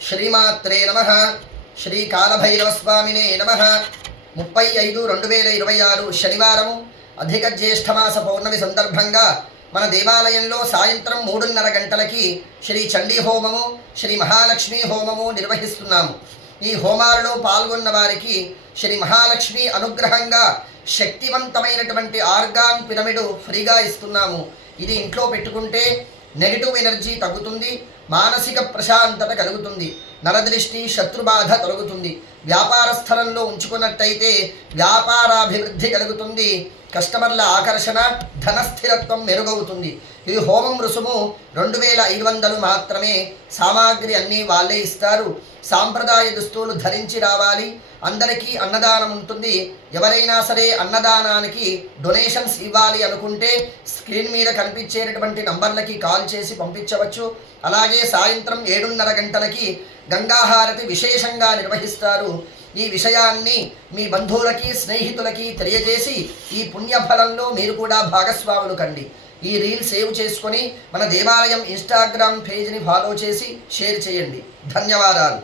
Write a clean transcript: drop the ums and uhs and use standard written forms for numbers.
శ్రీమాత్రే నమః. శ్రీ కాలభైరవస్వామినే నమః. 30/5/2026 శనివారము అధిక జ్యేష్ఠమాస పౌర్ణమి సందర్భంగా మన దేవాలయంలో సాయంత్రం 3:30 గంటలకి శ్రీ చండీ హోమము, శ్రీ మహాలక్ష్మి హోమము నిర్వహిస్తున్నాము. ఈ హోమాలలో పాల్గొన్న వారికి శ్రీ మహాలక్ష్మి అనుగ్రహంగా శక్తివంతమైనటువంటి ఆర్గాన్ పిరమిడ్ ఫ్రీగా ఇస్తున్నాము. ఇది ఇంట్లో పెట్టుకుంటే నెగిటివ్ ఎనర్జీ తగ్గుతుంది, మానసిక ప్రశాంతత కలుగుతుంది, నరదృష్టి శత్రుబాధ తొలగుతుంది. వ్యాపార స్థలంలో ఉంచుకున్నట్టయితే వ్యాపారాభివృద్ధి కలుగుతుంది, కస్టమర్ల ఆకర్షణ, ధనస్థిరత్వం మెరుగవుతుంది. ఈ హోమం రుసుము 2500 మాత్రమే. సామాగ్రి అన్నీ వాళ్ళే ఇస్తారు. సాంప్రదాయ దుస్తులు ధరించి రావాలి. అందరికీ అన్నదానం ఉంటుంది. ఎవరైనా సరే అన్నదానానికి డొనేషన్స్ ఇవ్వాలి అనుకుంటే స్క్రీన్ మీద కనిపించేటటువంటి నంబర్లకి కాల్ చేసి పంపించవచ్చు. అలాగే సాయంత్రం 7:30 గంటలకి గంగాహారతి విశేషంగా నిర్వహిస్తారు. ఈ విషయాన్ని మీ బంధువులకి స్నేహితులకి తెలియజేసి ఈ పుణ్యఫలంలో మీరు కూడా భాగస్వాములు కండి. ఈ రీల్ సేవ్ చేసుకొని మన దేవాలయం ఇన్స్టాగ్రామ్ పేజ్ని ఫాలో చేసి షేర్ చేయండి. ధన్యవాదాలు.